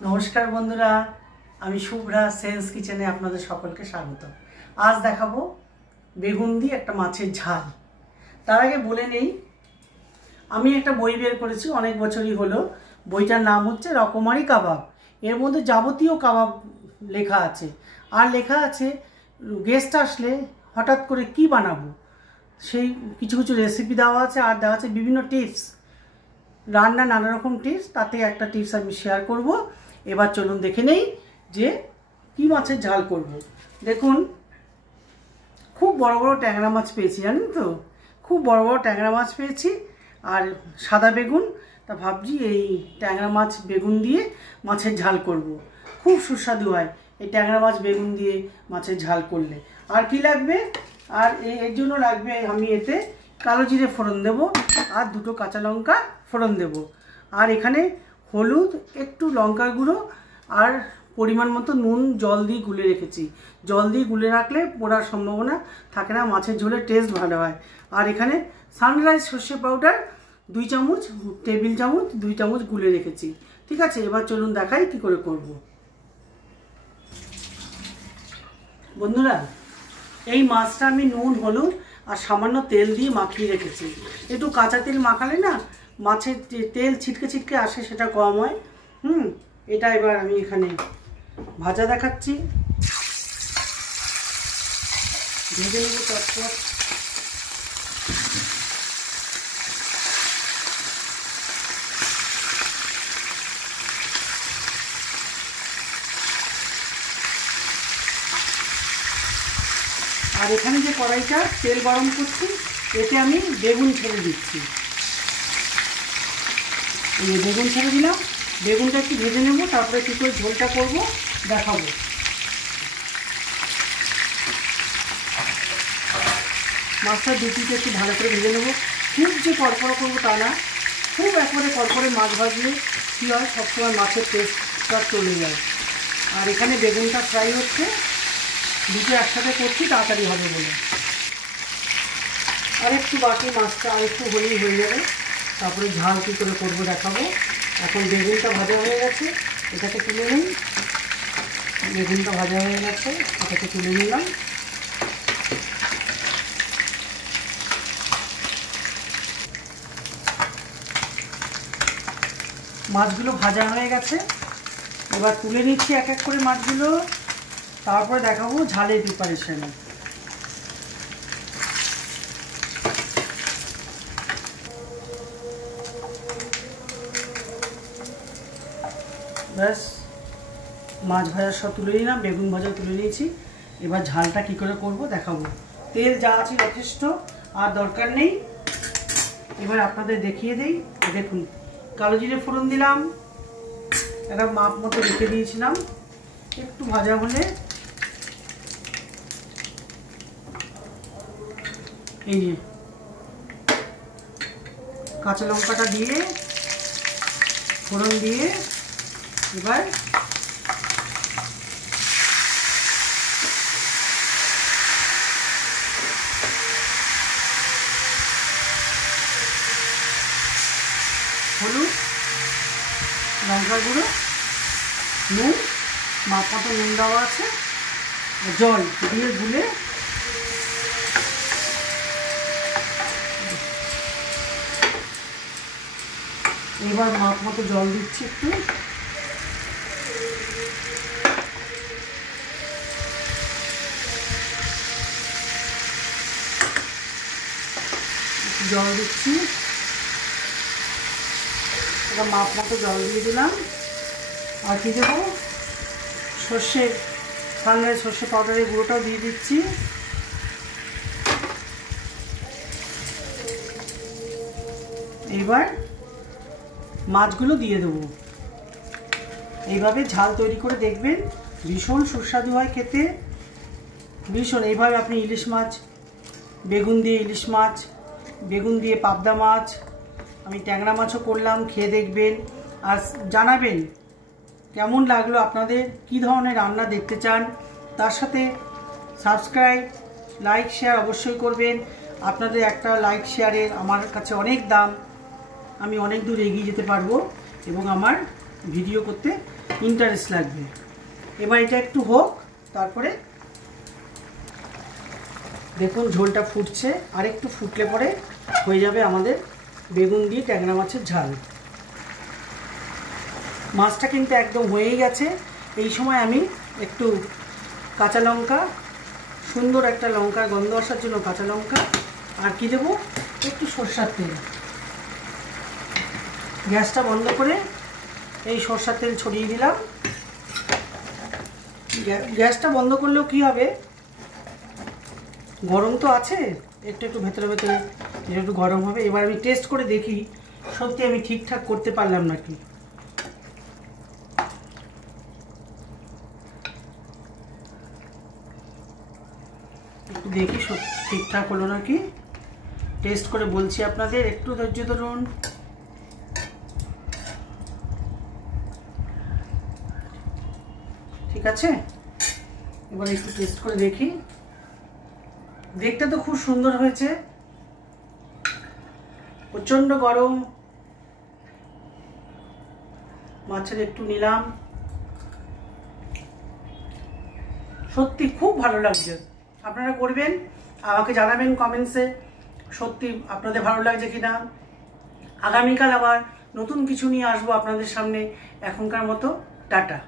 नमस्कार बंधुरा आमी शुभ्रा सेंस किचेने आपनादेर सकलके स्वागत। आज देखाबो बेगुन दिये एकटा माछेर झाल। तार आगे बोले नेই आमी एकटा बई बेर करेছি अनेक बछरই हलो। বইটার नाम হচ্ছে রকমারি কাবাব। এর মধ্যে যাবতীয় কাবাব লেখা আছে আর লেখা আছে গেস্ট আসলে হঠাৎ করে কি বানাবো সেই কিছু কিছু রেসিপি দেওয়া আছে আর দেওয়া আছে বিভিন্ন টিপস রান্না নানা রকম টিপস। তাতে একটা টিপস আমি শেয়ার করব। এবার চলুন দেখে নেই যে কি মাছের ঝাল করব। দেখুন খুব বড় বড় ট্যাংরা মাছ পেয়েছি, জানেন তো, খুব বড় বড় ট্যাংরা মাছ পেয়েছি আর সাদা বেগুন। তা ভাবছি এই ট্যাংরা মাছ বেগুন দিয়ে মাছের ঝাল করব। খুব সুস্বাদু হয় এই ট্যাংরা মাছ বেগুন দিয়ে মাছের ঝাল করলে। আর কি লাগবে, আর এর জন্য লাগবে আমি এতে কালো জিরে ফোড়ন দেব আর দুটো কাঁচা লঙ্কা ফোড়ন দেব। আর এখানে হলুদ, একটু লঙ্কার গুঁড়ো আর পরিমাণ মতো নুন জল দিয়ে গুলে রেখেছি। জল দিয়ে গুলে রাখলে পোড়ার সম্ভাবনা থাকে না, মাছের ঝোলের টেস্ট ভালো হয়। আর এখানে সানরাইজ সর্ষে পাউডার 2 চামচ, টেবিল চামচ 2 চামচ গুলে রেখেছি। ঠিক আছে, এবার চলুন দেখাই কি করে করব। বন্ধুরা এই মাছটা আমি নুন হলুদ আর সামান্য তেল দিয়ে মাখিয়ে রেখেছি। একটু কাঁচা তেল মাখালে না মাছের তেল ছিটকে ছিটকে আসে, সেটা কম হয়। এটা এবার আমি এখানে ভাজা দেখাচ্ছি, ভেজে নেব চটপট। আর এখানে যে কড়াইটা তেল গরম করছি এতে আমি বেগুন ছেড়ে দিচ্ছি। এই বেগুন ছেড়ে দিলাম, বেগুনটা একটু ভেজে নেব, তারপরে কী করে ঝোলটা করবো দেখাবো। মাছটা দুটিতে একটু ভালো করে ভেজে নেব। খুব যে কড়কড়া করবো তা না, খুব একবারে কড়কড়ে মাছ ভাজলে কী হয় সবসময় মাছের টেস্টটা চলে যায়। আর এখানে বেগুনটা ফ্রাই হচ্ছে, দুটো একসাথে করছি তাড়াতাড়ি হবে বলে। আর একটু বাকি মাছটা আর একটু হলেই হয়ে যাবে, তারপরে ঝাল কী করে করবো দেখাবো। এখন বেগুনটা ভাজা হয়ে গেছে, এটাকে তুলে নিই। বেগুনটা ভাজা হয়ে গেছে, এটাকে তুলে নিলাম। মাছগুলো ভাজা হয়ে গেছে, এবার তুলে নিচ্ছি এক এক করে মাছগুলো, তারপরে দেখাবো ঝালের প্রিপারেশন। ব্যাস মাছ ভাজা সব তুলে নিলাম, বেগুন ভাজা তুলে নিয়েছি। এবার ঝালটা কি করে করব দেখাবো। তেল যা আছে যথেষ্ট, আর দরকার নেই। এবার আপনাদের দেখিয়ে দেই। দেখুন কালো জিরে ফোড়ন দিলাম, একটা মাপ মতো রেখে দিয়েছিলাম। একটু ভাজা হলে এই নিয়ে কাঁচা লঙ্কাটা দিয়ে ফোড়ন দিয়ে এবার হলুদ, লঙ্কার গুঁড়ো, নুন, মাপ মতো নুন দেওয়া আছে, জল দিয়ে গুলে এবার মাপ মতো জল দিচ্ছি। একটু জল দিচ্ছি, এবার মাপ মতো জল দিয়ে দিলাম। আর কি দেবো, সানরাইজ সর্ষে পাউডারের গুঁড়োটাও দিয়ে দিচ্ছি। এবার মাছগুলো দিয়ে দেবো। এইভাবে ঝাল তৈরি করে দেখবেন, ভীষণ সুস্বাদু হয় খেতে, ভীষণ। এইভাবে আপনি ইলিশ মাছ, বেগুন দিয়ে ইলিশ মাছ, বেগুন দিয়ে পাবদা মাছ, আমি ট্যাংরা মাছও করলাম, খেয়ে দেখবেন আর জানাবেন কেমন লাগলো আপনাদের, কী ধরনের রান্না দেখতে চান। তার সাথে সাবস্ক্রাইব, লাইক, শেয়ার অবশ্যই করবেন। আপনাদের একটা লাইক শেয়ারের আমার কাছে অনেক দাম। আমি অনেক দূর এগিয়ে যেতে পারবো এবং আমার ভিডিও করতে ইন্টারেস্ট লাগবে। এবার এটা একটু হোক, তারপরে দেখুন ঝোলটা ফুটছে, আর একটু ফুটলে পরে হয়ে যাবে আমাদের বেগুন দিয়ে ট্যাংরা মাছের ঝাল। মাছটা কিন্তু একদম হয়েই গেছে। এই সময় আমি একটু কাঁচা লঙ্কা, সুন্দর একটা লঙ্কার গন্ধ আসার জন্য কাঁচা লঙ্কা, আর কি দেবো, একটু সরষার তেল। গ্যাসটা বন্ধ করে এই সরষার তেল ছড়িয়ে দিলাম। গ্যাসটা বন্ধ করলেও কি হবে, গরম তো আছে, একটু একটু ভেতরে ভেতরে একটু গরম হবে। এবার আমি টেস্ট করে দেখি সত্যি আমি ঠিকঠাক করতে পারলাম নাকি। একটু দেখি সব ঠিকঠাক হলো নাকি, টেস্ট করে বলছি আপনাদের, একটু ধৈর্য ধরুন। ঠিক আছে, এবার একটু টেস্ট করে দেখি। দেখতে তো খুব সুন্দর হয়েছে, প্রচণ্ড গরম। মাছের একটু নিলাম, সত্যি খুব ভালো লাগছে। আপনারা করবেন, আমাকে জানাবেন কমেন্টসে সত্যি আপনাদের ভালো লাগছে কিনা। আগামীকাল আবার নতুন কিছু নিয়ে আসবো আপনাদের সামনে। এখনকার মতো টাটা।